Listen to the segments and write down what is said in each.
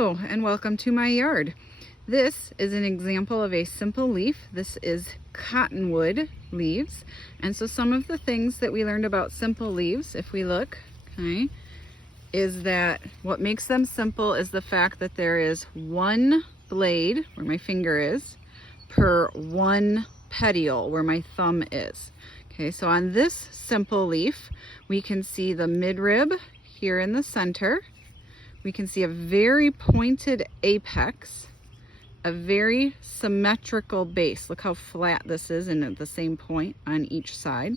Hello and welcome to my yard. This is an example of a simple leaf. This is cottonwood leaves. And so some of the things that we learned about simple leaves, if we look, okay, is that what makes them simple is the fact that there is one blade, where my finger is, per one petiole, where my thumb is. Okay, so on this simple leaf, we can see the midrib here in the center. We can see a very pointed apex, a very symmetrical base. Look how flat this is and at the same point on each side.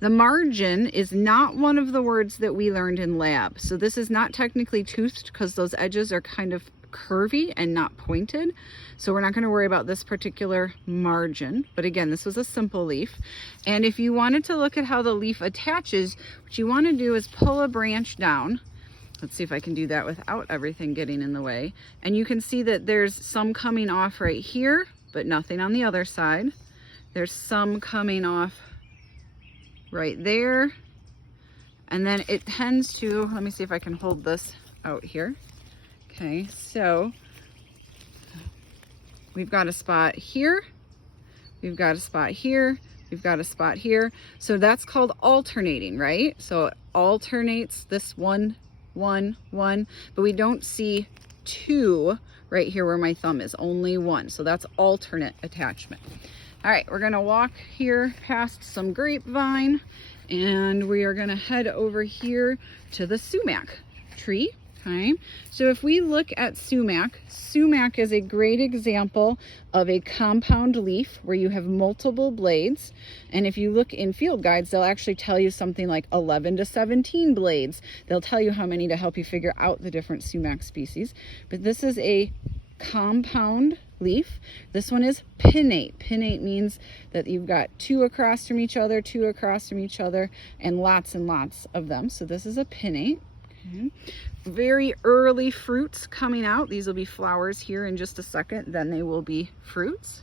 The margin is not one of the words that we learned in lab. So this is not technically toothed because those edges are kind of curvy and not pointed. So we're not going to worry about this particular margin. But again, this was a simple leaf. And if you wanted to look at how the leaf attaches, what you want to do is pull a branch down. Let's see if I can do that without everything getting in the way. And you can see that there's some coming off right here, but nothing on the other side. There's some coming off right there. And then it tends to, let me see if I can hold this out here. Okay, so we've got a spot here. We've got a spot here. We've got a spot here. So that's called alternating, right? So it alternates this one, but we don't see two right here where my thumb is, only one. So that's alternate attachment. All right, we're gonna walk here past some grapevine and we are gonna head over here to the sumac tree. Okay, so if we look at sumac is a great example of a compound leaf where you have multiple blades. And if you look in field guides, they'll actually tell you something like 11 to 17 blades. They'll tell you how many to help you figure out the different sumac species. But this is a compound leaf. This one is pinnate. Pinnate means that you've got two across from each other, and lots of them. So this is a pinnate. Okay. Very early fruits coming out. These will be flowers here in just a second, then they will be fruits.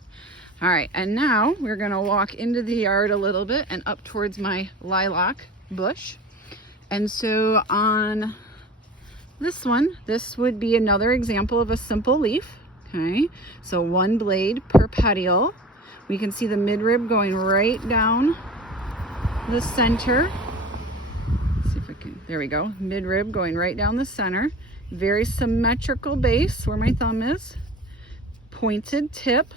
All right, and now we're gonna walk into the yard a little bit and up towards my lilac bush. And so on this one, this would be another example of a simple leaf. Okay, so one blade per petiole. We can see the midrib going right down the center. There we go, midrib going right down the center. Very symmetrical base where my thumb is. Pointed tip.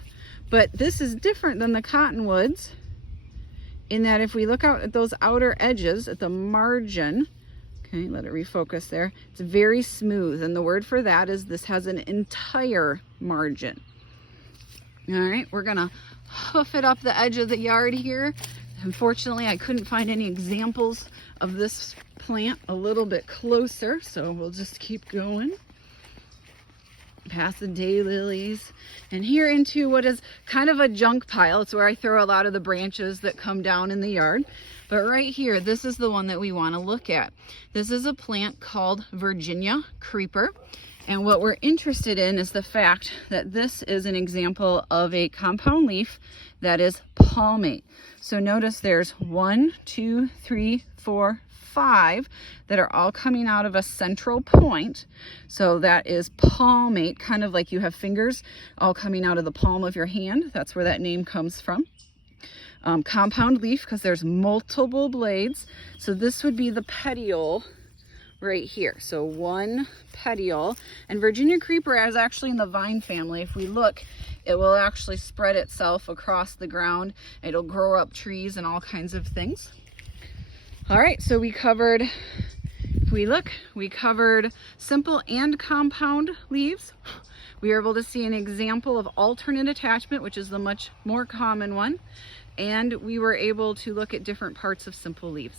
But this is different than the cottonwoods in that if we look out at those outer edges, at the margin, okay, let it refocus there, it's very smooth. And the word for that is this has an entire margin. All right, we're gonna hoof it up the edge of the yard here. Unfortunately, I couldn't find any examples of this plant a little bit closer, so we'll just keep going past the daylilies and here into what is kind of a junk pile. It's where I throw a lot of the branches that come down in the yard. But right here, this is the one that we want to look at. This is a plant called Virginia creeper. And what we're interested in is the fact that this is an example of a compound leaf that is palmate. So notice there's 1, 2, 3, 4, 5 that are all coming out of a central point. So that is palmate, kind of like you have fingers all coming out of the palm of your hand. That's where that name comes from. Compound leaf because there's multiple blades. So this would be the petiole right here. So one petiole. And Virginia creeper is actually in the vine family. If we look, it will actually spread itself across the ground. It'll grow up trees and all kinds of things. All right, so we covered, if we look, we covered simple and compound leaves. We were able to see an example of alternate attachment, which is the much more common one. And we were able to look at different parts of simple leaves.